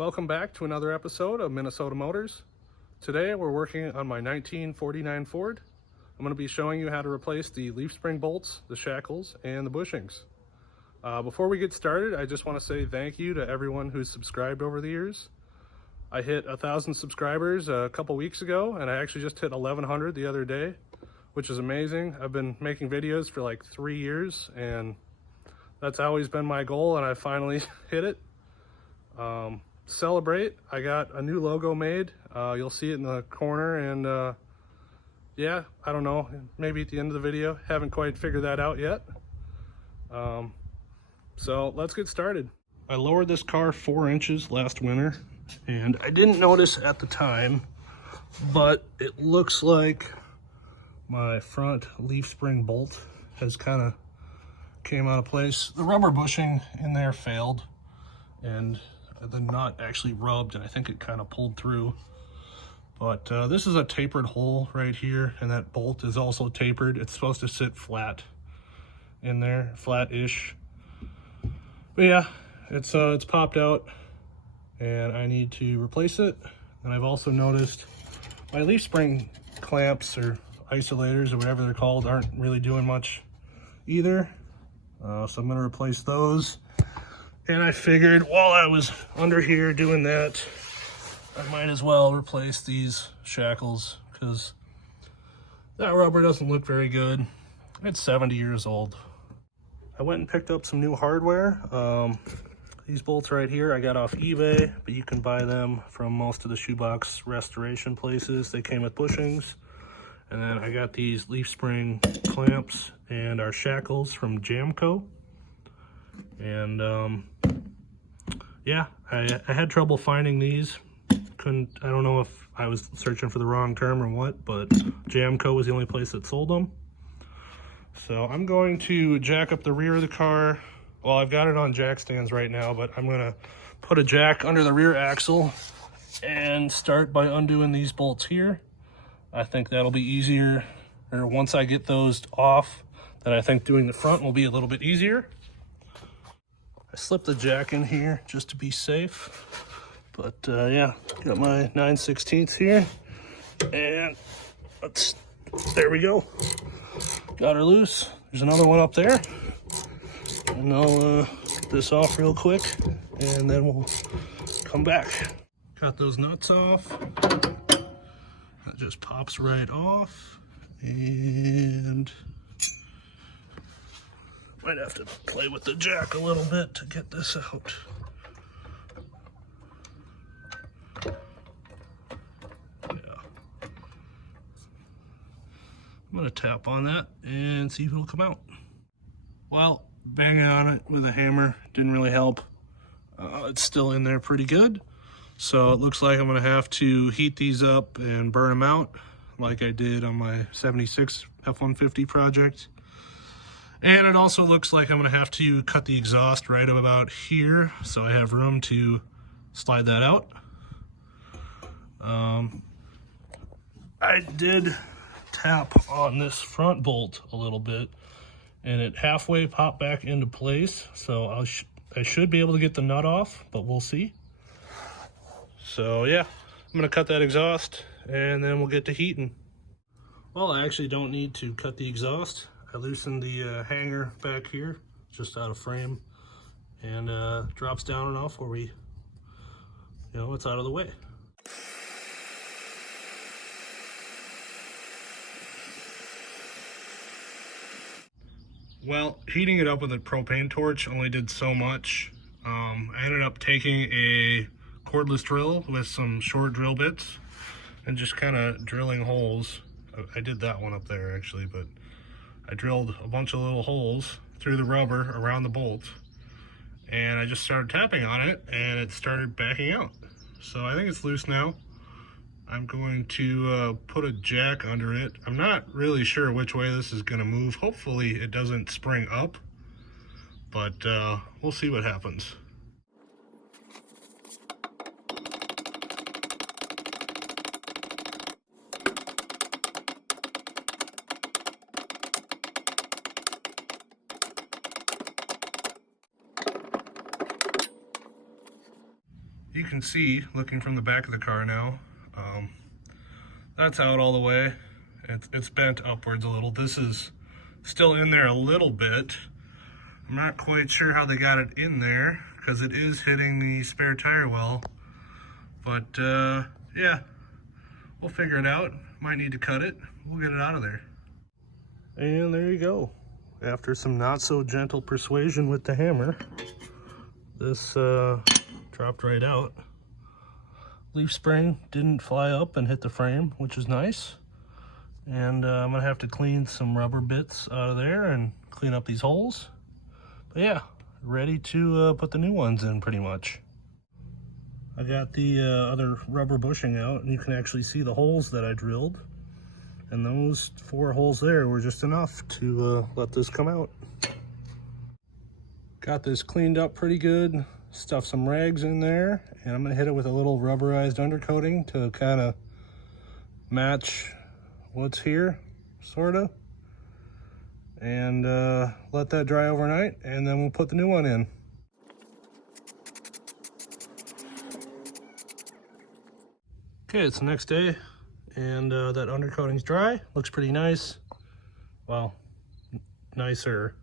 Welcome back to another episode of Minnesota Motors. Today we're working on my 1949 Ford. I'm going to be showing you how to replace the leaf spring bolts, the shackles, and the bushings. Before we get started, I just want to say thank you to everyone who's subscribed over the years. I hit 1,000 subscribers a couple weeks ago, and I actually just hit 1,100 the other day, which is amazing. I've been making videos for like 3 years, and that's always been my goal, and I finally hit it. Celebrate, I got a new logo made. You'll see it in the corner, and yeah, I don't know, maybe at the end of the video. Haven't quite figured that out yet. So let's get started. I lowered this car 4 inches last winter, and I didn't notice at the time, but it looks like my front leaf spring bolt has kind of came out of place. The rubber bushing in there failed, and the nut actually rubbed, and I think it kind of pulled through. But this is a tapered hole right here, and that bolt is also tapered. It's supposed to sit flat in there, flat-ish. But yeah, it's popped out, and I need to replace it. And I've also noticed my leaf spring clamps or isolators or whatever they're called aren't really doing much either. So I'm gonna replace those. And I figured while I was under here doing that, I might as well replace these shackles, because that rubber doesn't look very good. It's 70 years old. I went and picked up some new hardware. These bolts right here I got off eBay, but you can buy them from most of the Shoebox restoration places. They came with bushings. And then I got these leaf spring clamps and our shackles from Jamco. And yeah, I had trouble finding these. I don't know if I was searching for the wrong term or what, but Jamco was the only place that sold them. So I'm going to jack up the rear of the car. Well, I've got it on jack stands right now, but I'm gonna put a jack under the rear axle and start by undoing these bolts here. I think that'll be easier, or once I get those off, then I think doing the front will be a little bit easier. I slipped the jack in here just to be safe, but yeah, got my 9/16 here, and there we go. Got her loose. There's another one up there, and I'll get this off real quick, and then we'll come back. Got those nuts off. That just pops right off, and might have to play with the jack a little bit to get this out. Yeah. I'm gonna tap on that and see if it'll come out. Well, banging on it with a hammer didn't really help. It's still in there pretty good. So it looks like I'm gonna have to heat these up and burn them out like I did on my 76 F-150 project. And it also looks like I'm gonna have to cut the exhaust right about here, so I have room to slide that out. I did tap on this front bolt a little bit, and it halfway popped back into place, so I should be able to get the nut off, but we'll see. So yeah, I'm gonna cut that exhaust, and then we'll get to heating. Well, I actually don't need to cut the exhaust. I loosened the hanger back here, just out of frame, and drops down enough where it's out of the way. Well, heating it up with a propane torch only did so much. I ended up taking a cordless drill with some short drill bits and just kind of drilling holes. I did that one up there actually, but I drilled a bunch of little holes through the rubber around the bolt, and I just started tapping on it, and it started backing out. So I think it's loose now. I'm going to put a jack under it. I'm not really sure which way this is going to move. Hopefully it doesn't spring up, but we'll see what happens. you can see, looking from the back of the car now, that's out all the way. It's bent upwards a little. This is still in there a little bit. I'm not quite sure how they got it in there because it is hitting the spare tire well. But yeah, we'll figure it out. Might need to cut it. We'll get it out of there. And there you go. After some not so gentle persuasion with the hammer, this dropped right out. Leaf spring didn't fly up and hit the frame, which is nice. And I'm gonna have to clean some rubber bits out of there and clean up these holes. But yeah, ready to put the new ones in pretty much. I got the other rubber bushing out, and you can actually see the holes that I drilled. And those 4 holes there were just enough to let this come out. Got this cleaned up pretty good, stuffed some rags in there, and I'm gonna hit it with a little rubberized undercoating to kind of match what's here, sorta. And let that dry overnight, and then we'll put the new one in. Okay, it's the next day, and that undercoating's dry. Looks pretty nice. Well, nicer.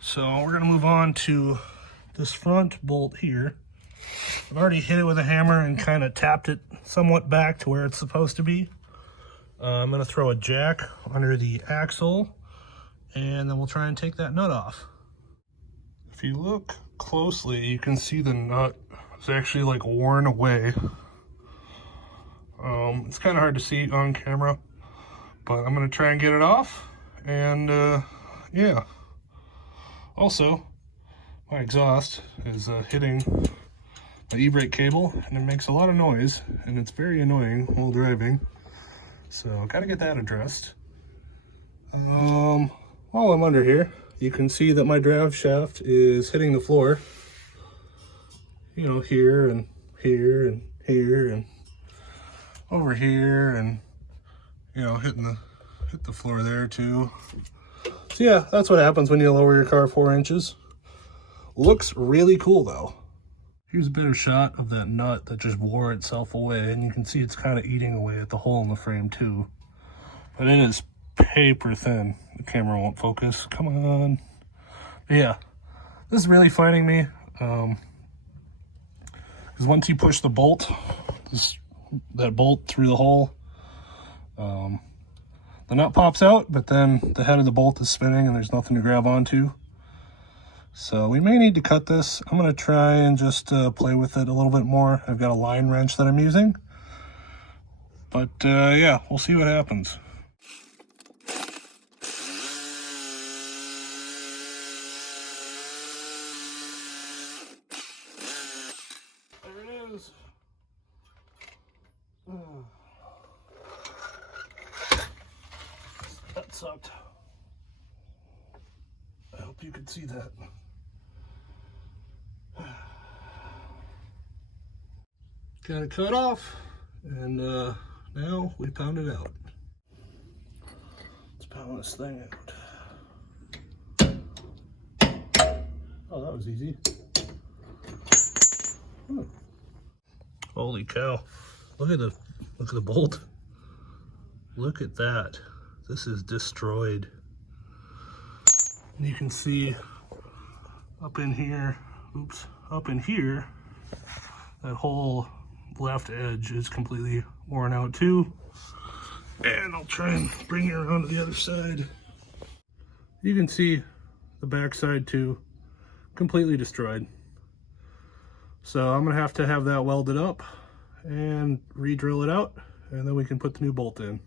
So we're gonna move on to this front bolt here. I've already hit it with a hammer and kind of tapped it somewhat back to where it's supposed to be. I'm gonna throw a jack under the axle, and then we'll try and take that nut off. If you look closely, you can see the nut is actually like worn away. It's kind of hard to see on camera, but I'm gonna try and get it off. And yeah, also my exhaust is hitting my e-brake cable, and it makes a lot of noise, and it's very annoying while driving, so gotta get that addressed. While I'm under here, you can see that my drive shaft is hitting the floor, you know, here and here and here and over here, and you know, hit the floor there too. So yeah, that's what happens when you lower your car 4 inches. Looks really cool though. Here's a better shot of that nut that just wore itself away, and you can see it's kind of eating away at the hole in the frame too. But it is paper thin. The camera won't focus. Come on. But yeah, this is really fighting me. Because once you push the bolt, that bolt through the hole, the nut pops out, but then the head of the bolt is spinning and there's nothing to grab onto. So we may need to cut this. I'm going to try and just play with it a little bit more. I've got a line wrench that I'm using. But yeah, we'll see what happens. There it is. That sucked. I hope you could see that. Got it cut off, and now we pound it out. Let's pound this thing out. Oh, that was easy. Holy cow. Look at the bolt. Look at that. This is destroyed. And you can see up in here, up in here, that whole left edge is completely worn out too. And I'll try and bring it around to the other side. You can see the back side too, completely destroyed. So I'm gonna have to have that welded up and re-drill it out, and then we can put the new bolt in.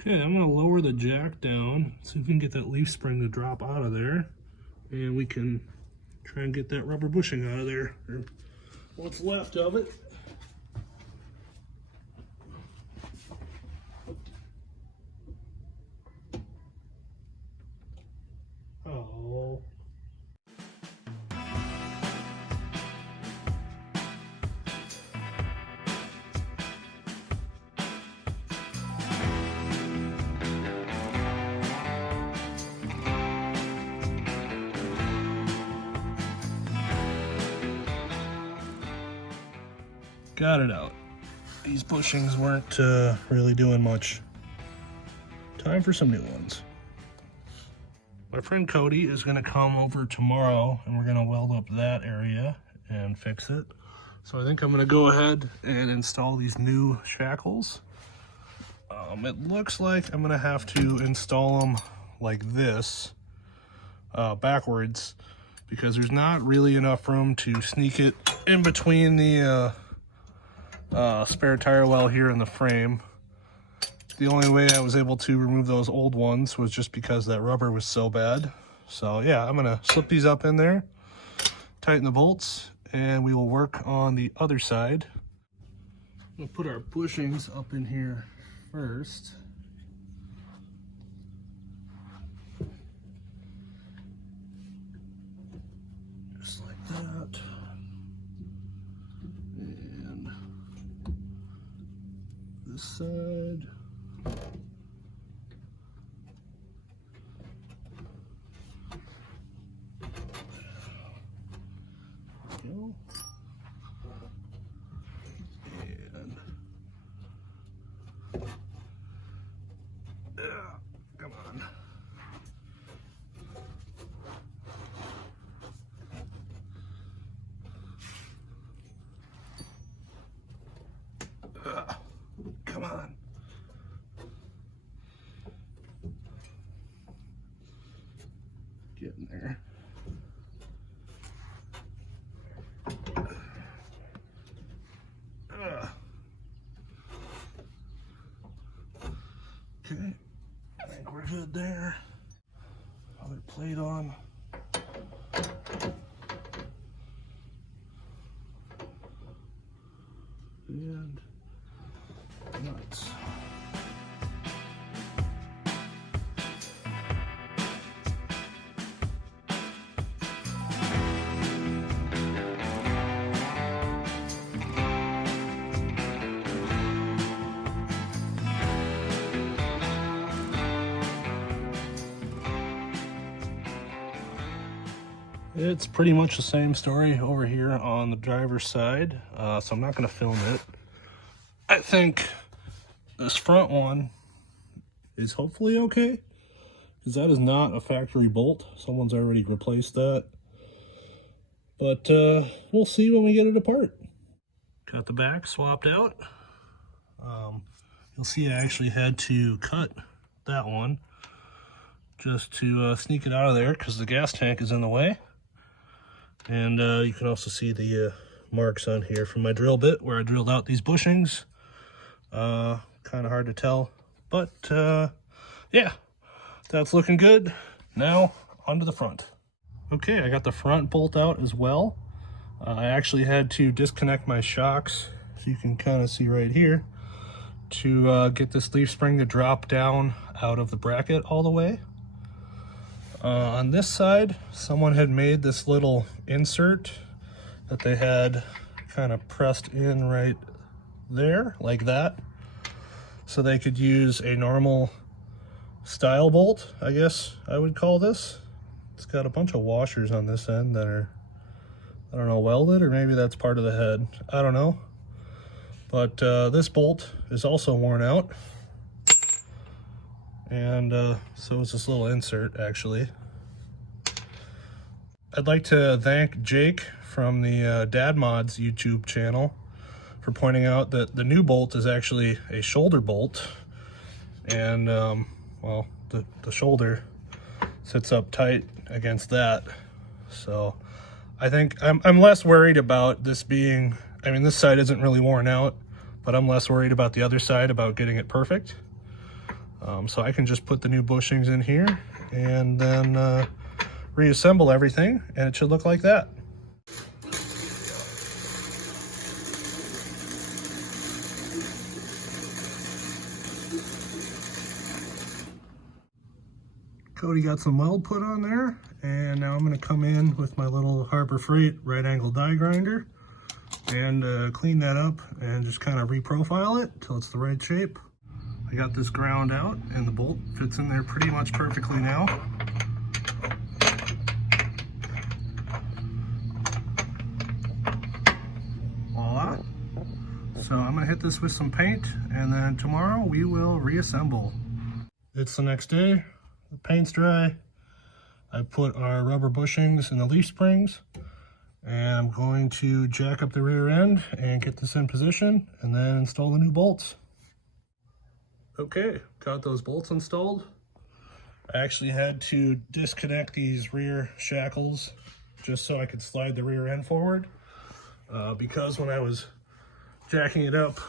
Okay, I'm gonna lower the jack down so we can get that leaf spring to drop out of there, and we can try and get that rubber bushing out of there, or what's left of it. Oh. Got it out. These bushings weren't really doing much. Time for some new ones. My friend Cody is gonna come over tomorrow and we're gonna weld up that area and fix it. So I think I'm gonna go ahead and install these new shackles. It looks like I'm gonna have to install them like this, backwards, because there's not really enough room to sneak it in between the spare tire well here in the frame. The only way I was able to remove those old ones was just because that rubber was so bad. So yeah, I'm gonna slip these up in there, tighten the bolts, and we will work on the other side. We'll put our bushings up in here first. Just like that. And this side. Go. And come on. Come on. Get in there. Okay, I think we're good there. Other plate on. And nuts. It's pretty much the same story over here on the driver's side, so I'm not going to film it. I think this front one is hopefully okay, because that is not a factory bolt. Someone's already replaced that. But we'll see when we get it apart. Got the back swapped out. You'll see I actually had to cut that one just to sneak it out of there because the gas tank is in the way. And you can also see the marks on here from my drill bit where I drilled out these bushings. Kind of hard to tell, but yeah, that's looking good. Now onto the front. Okay, I got the front bolt out as well. I actually had to disconnect my shocks, so you can kind of see right here, to get this leaf spring to drop down out of the bracket all the way. On this side, someone had made this little insert that they had kind of pressed in right there, like that, so they could use a normal style bolt, I guess I would call this. It's got a bunch of washers on this end that are, I don't know, welded, or maybe that's part of the head. I don't know. But this bolt is also worn out. And so is this little insert, actually. I'd like to thank Jake from the Dad Mods YouTube channel for pointing out that the new bolt is actually a shoulder bolt. And, well, the shoulder sits up tight against that. So I think I'm less worried about this being, I mean, this side isn't really worn out, but I'm less worried about the other side, about getting it perfect. So I can just put the new bushings in here and then reassemble everything, and it should look like that. Cody got some weld put on there, and now I'm going to come in with my little Harbor Freight right angle die grinder and clean that up and just kind of reprofile it till it's the right shape. I got this ground out and the bolt fits in there pretty much perfectly now. Voila. So I'm gonna hit this with some paint, and then tomorrow we will reassemble. It's the next day, the paint's dry. I put our rubber bushings in the leaf springs, and I'm going to jack up the rear end and get this in position and then install the new bolts. Okay, got those bolts installed. I actually had to disconnect these rear shackles just so I could slide the rear end forward because when I was jacking it up,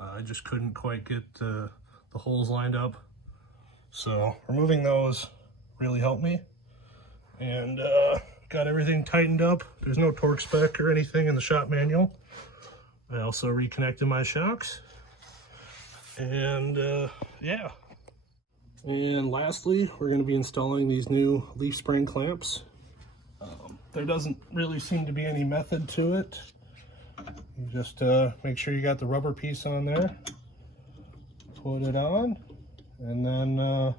I just couldn't quite get the holes lined up. So removing those really helped me, and got everything tightened up. There's no torque spec or anything in the shop manual. I also reconnected my shocks, and yeah. And lastly, we're going to be installing these new leaf spring clamps. There doesn't really seem to be any method to it. You just make sure you got the rubber piece on there, put it on, and then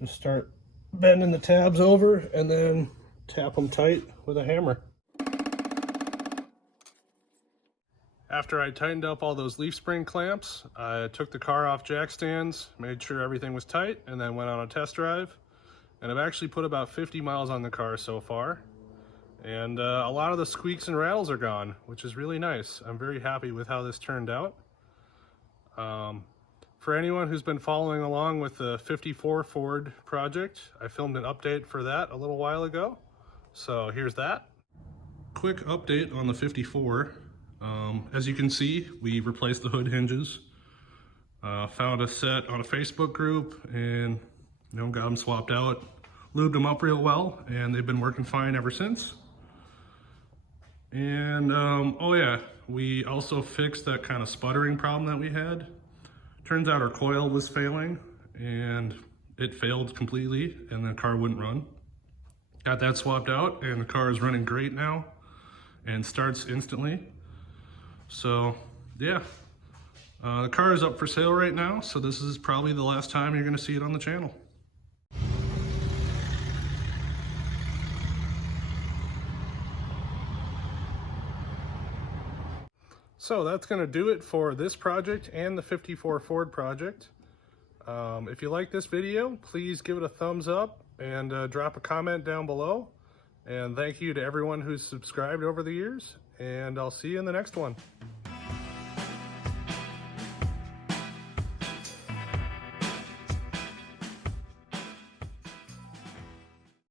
just start bending the tabs over and then tap them tight with a hammer. After I tightened up all those leaf spring clamps, I took the car off jack stands, made sure everything was tight, and then went on a test drive. And I've actually put about 50 miles on the car so far. And a lot of the squeaks and rattles are gone, which is really nice. I'm very happy with how this turned out. For anyone who's been following along with the 54 Ford project, I filmed an update for that a little while ago. So here's that. Quick update on the 54. As you can see, we replaced the hood hinges. Found a set on a Facebook group and got them swapped out. Lubed them up real well, and they've been working fine ever since. And oh yeah, we also fixed that kind of sputtering problem that we had. Turns out our coil was failing, and it failed completely, and the car wouldn't run. Got that swapped out, and the car is running great now and starts instantly. So yeah, the car is up for sale right now, so this is probably the last time you're going to see it on the channel. So that's going to do it for this project and the 54 Ford project. If you like this video, please give it a thumbs up and drop a comment down below. And thank you to everyone who's subscribed over the years, and I'll see you in the next one.